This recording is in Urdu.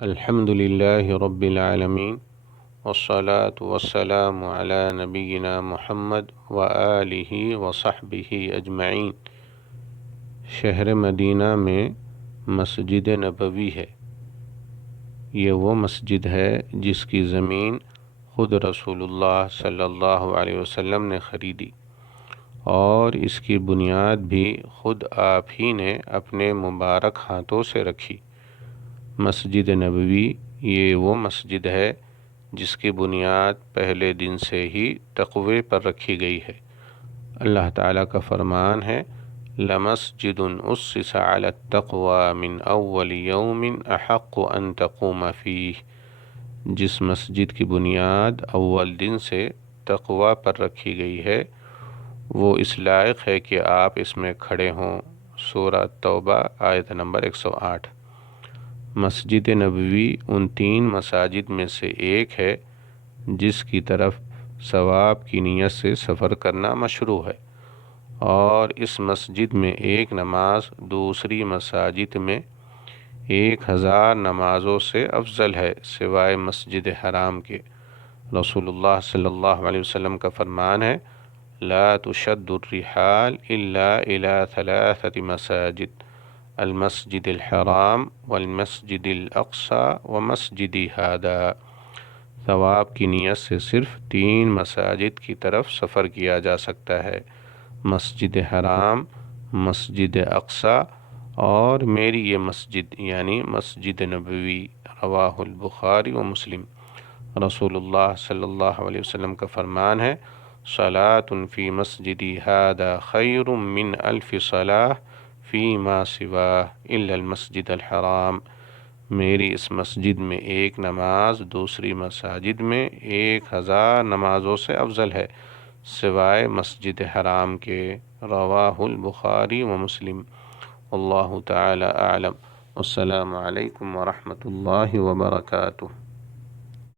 الحمد للہ رب العالمین والصلاة والسلام علی نبینا محمد وآلہ وصحبہ اجمعین۔ شہر مدینہ میں مسجد نبوی ہے۔ یہ وہ مسجد ہے جس کی زمین خود رسول اللہ صلی اللہ علیہ وسلم نے خریدی، اور اس کی بنیاد بھی خود آپ ہی نے اپنے مبارک ہاتھوں سے رکھی۔ مسجد نبوی یہ وہ مسجد ہے جس کی بنیاد پہلے دن سے ہی تقوی پر رکھی گئی ہے۔ اللہ تعالیٰ کا فرمان ہے، لَمَسْجِدٌ أُسِّسَ عَلَى التَّقْوَى مِنْ أَوَّلِ يَوْمٍ أَحَقُّ أَن تَقُومَ فِيهِ۔ جس مسجد کی بنیاد اول دن سے تقوی پر رکھی گئی ہے، وہ اس لائق ہے کہ آپ اس میں کھڑے ہوں۔ سورہ توبہ آیت نمبر 108۔ مسجد نبوی ان 3 مساجد میں سے ایک ہے جس کی طرف ثواب کی نیت سے سفر کرنا مشروع ہے، اور اس مسجد میں ایک نماز دوسری مساجد میں 1000 نمازوں سے افضل ہے، سوائے مسجد حرام کے۔ رسول اللہ صلی اللہ علیہ وسلم کا فرمان ہے، لا تشد الرحال الا الى 3 مساجد، المسجد الحرام والمسجد الاقصی ومسجدی ھذا۔ ثواب کی نیت سے صرف 3 مساجد کی طرف سفر کیا جا سکتا ہے، مسجد حرام، مسجد اقصی اور میری یہ مسجد یعنی مسجد نبوی۔ رواہ البخاری و مسلم۔ رسول اللہ صلی اللہ علیہ وسلم کا فرمان ہے، صلاۃ فی مسجدی ھذا خیر من 1000 صلاۃ فیما سواہ الا المسجد الحرام۔ میری اس مسجد میں ایک نماز دوسری مساجد میں 1000 نمازوں سے افضل ہے، سوائے مسجد حرام کے۔ رواہ البخاری و مسلم۔ اللہ تعالی اعلم۔ السلام علیکم ورحمۃ اللہ وبرکاتہ۔